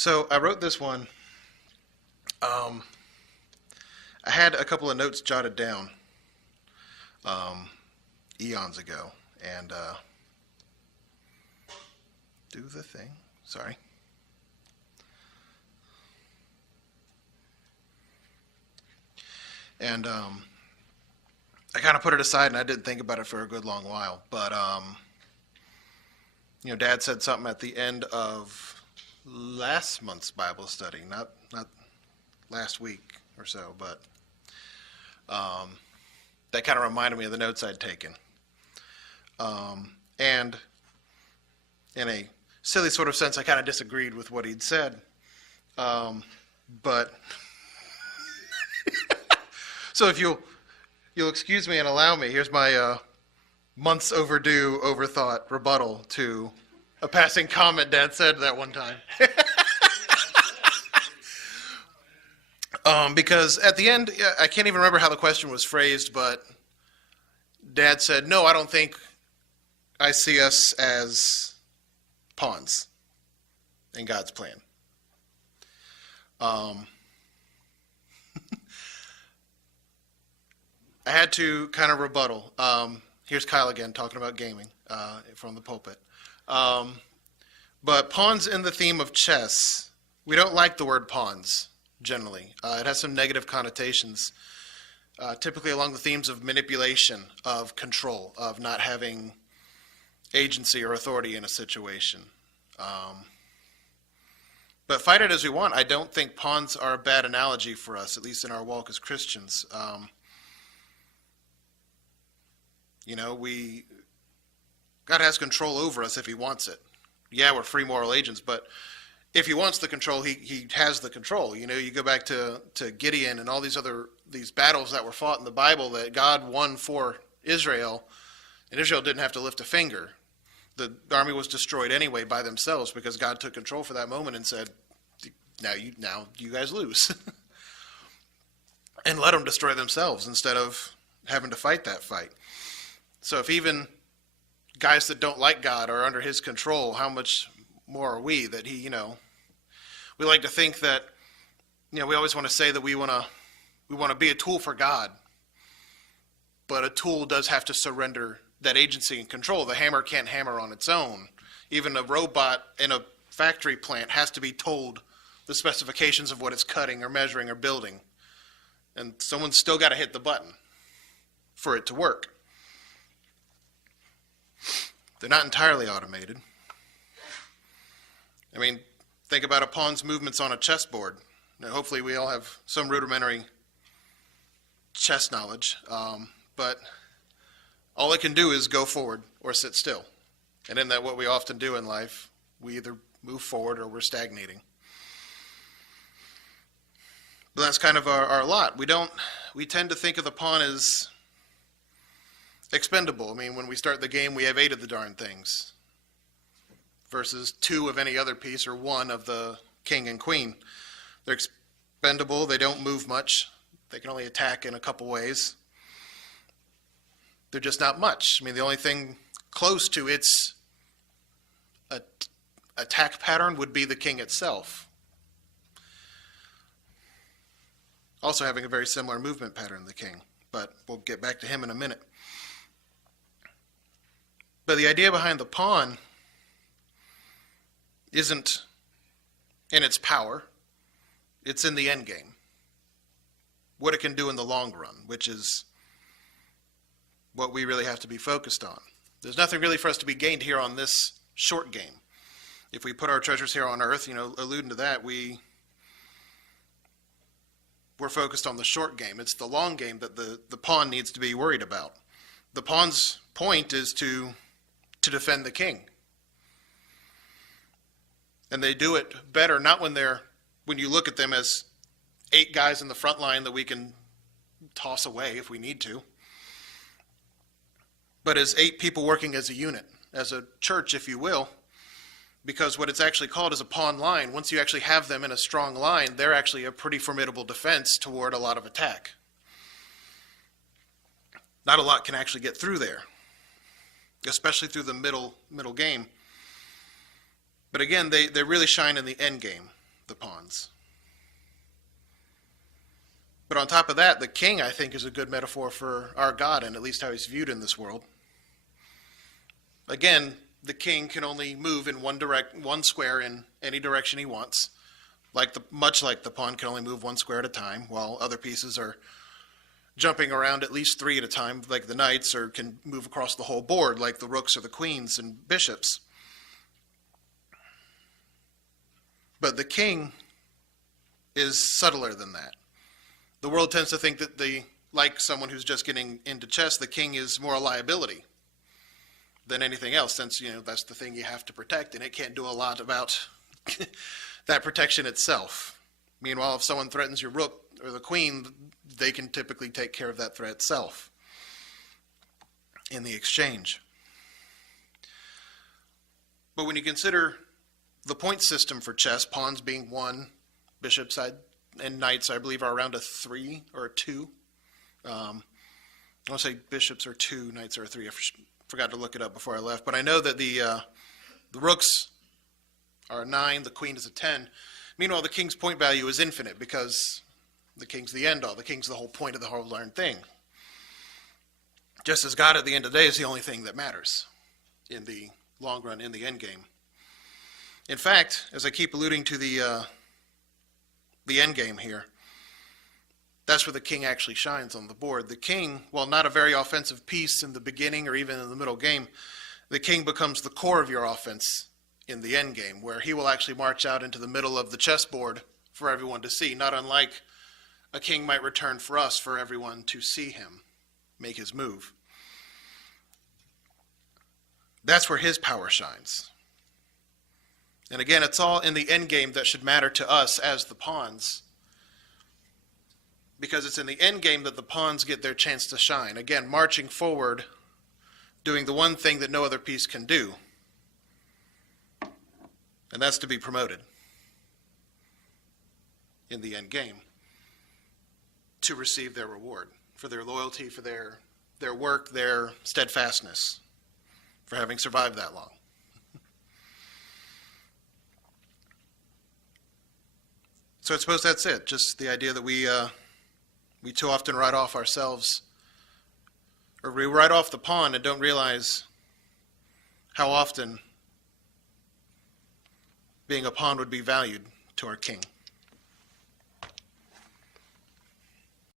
So I wrote this one. Um, I had a couple of notes jotted down um, eons ago, and do the thing. Sorry. And I kind of put it aside, and I didn't think about it for a good long while. But Dad said something at the end of last month's Bible study, not last week or so, but that kind of reminded me of the notes I'd taken. And in a silly sort of sense, I kind of disagreed with what he'd said. But so if you'll excuse me and allow me, here's my months overdue, overthought rebuttal to a passing comment Dad said that one time. Because at the end, I can't even remember how the question was phrased, but Dad said, "No, I don't think I see us as pawns in God's plan." I had to kind of rebuttal. Here's Kyle again talking about gaming from the pulpit. But pawns in the theme of chess, we don't like the word pawns generally. It has some negative connotations, typically along the themes of manipulation, of control, of not having agency or authority in a situation. But fight it as we want. I don't think pawns are a bad analogy for us, at least in our walk as Christians. God has control over us if he wants it. Yeah, we're free moral agents, but if he wants the control, he has the control. You go back to Gideon and all these battles that were fought in the Bible that God won for Israel, and Israel didn't have to lift a finger. The army was destroyed anyway by themselves because God took control for that moment and said, now you guys lose. And let them destroy themselves instead of having to fight that fight. So if even guys that don't like God are under his control, how much more are we that we like to think that, we always want to say that we want to be a tool for God. But a tool does have to surrender that agency and control. The hammer can't hammer on its own. Even a robot in a factory plant has to be told the specifications of what it's cutting or measuring or building. And someone's still got to hit the button for it to work. They're not entirely automated. I mean, think about a pawn's movements on a chessboard. Now, hopefully we all have some rudimentary chess knowledge, but all it can do is go forward or sit still. And isn't that what we often do in life? We either move forward or we're stagnating. But that's kind of our lot. We tend to think of the pawn as expendable. I mean, when we start the game, we have 8 of the darn things versus 2 of any other piece or 1 of the king and queen. They're expendable. They don't move much. They can only attack in a couple ways. They're just not much. I mean, the only thing close to its attack pattern would be the king itself. Also having a very similar movement pattern, the king. But we'll get back to him in a minute. But the idea behind the pawn isn't in its power. It's in the end game. What it can do in the long run, which is what we really have to be focused on. There's nothing really for us to be gained here on this short game. If we put our treasures here on earth, alluding to that, we're focused on the short game. It's the long game that the pawn needs to be worried about. The pawn's point is to defend the king. And they do it better, not when you look at them as 8 guys in the front line that we can toss away if we need to, but as 8 people working as a unit, as a church, if you will, because what it's actually called is a pawn line. Once you actually have them in a strong line, they're actually a pretty formidable defense toward a lot of attack. Not a lot can actually get through there, especially through the middle game. But again, they really shine in the end game. the pawns. But on top of that, the king, I think, is a good metaphor for our God, and at least how he's viewed in this world. Again, the king can only move in one square in any direction he wants. Much like the pawn can only move one square at a time, while other pieces are jumping around at least three at a time, like the knights, or can move across the whole board, like the rooks or the queens and bishops. But the king is subtler than that. The world tends to think that like someone who's just getting into chess, the king is more a liability than anything else, since that's the thing you have to protect, and it can't do a lot about that protection itself. Meanwhile, if someone threatens your rook or the queen, they can typically take care of that threat itself in the exchange. But when you consider the point system for chess, pawns being 1, bishops and knights, I believe, are around a 3 or a 2. I want to say bishops are 2, knights are a 3. I forgot to look it up before I left. But I know that the rooks are a 9, the queen is a 10. Meanwhile, the king's point value is infinite because the king's the end all. The king's the whole point of the whole darn thing. Just as God at the end of the day is the only thing that matters in the long run, in the end game. In fact, as I keep alluding to the end game here, that's where the king actually shines on the board. The king, while not a very offensive piece in the beginning or even in the middle game, the king becomes the core of your offense in the end game, where he will actually march out into the middle of the chessboard for everyone to see, not unlike a king might return for us, for everyone to see him make his move. That's where his power shines. And again, it's all in the end game that should matter to us as the pawns, because it's in the end game that the pawns get their chance to shine. Again, marching forward, doing the one thing that no other piece can do, and that's to be promoted in the end game, to receive their reward for their loyalty, for their work, their steadfastness, for having survived that long. So I suppose that's it. Just the idea that we too often write off ourselves, or we write off the pawn and don't realize how often being a pawn would be valued to our king.